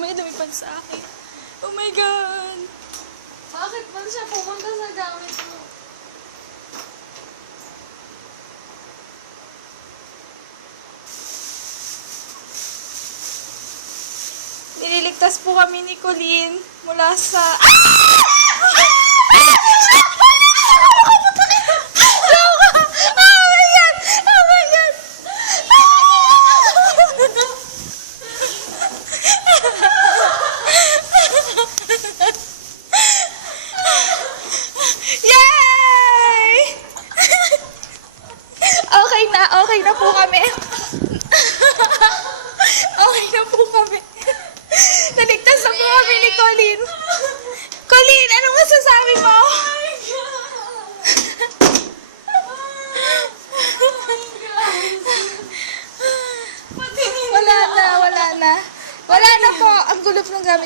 may lumipad sa akin. Oh my God! Bakit ba siya pumunta sa gamit mo? Nililigtas po kami ni Colleen mula sa... Yay! Okay na po kami. Okay na po kami. Naligtas na po kami ni Colleen. Colleen, anong masasabi mo? Wala na po. Ang gulop ng gamit.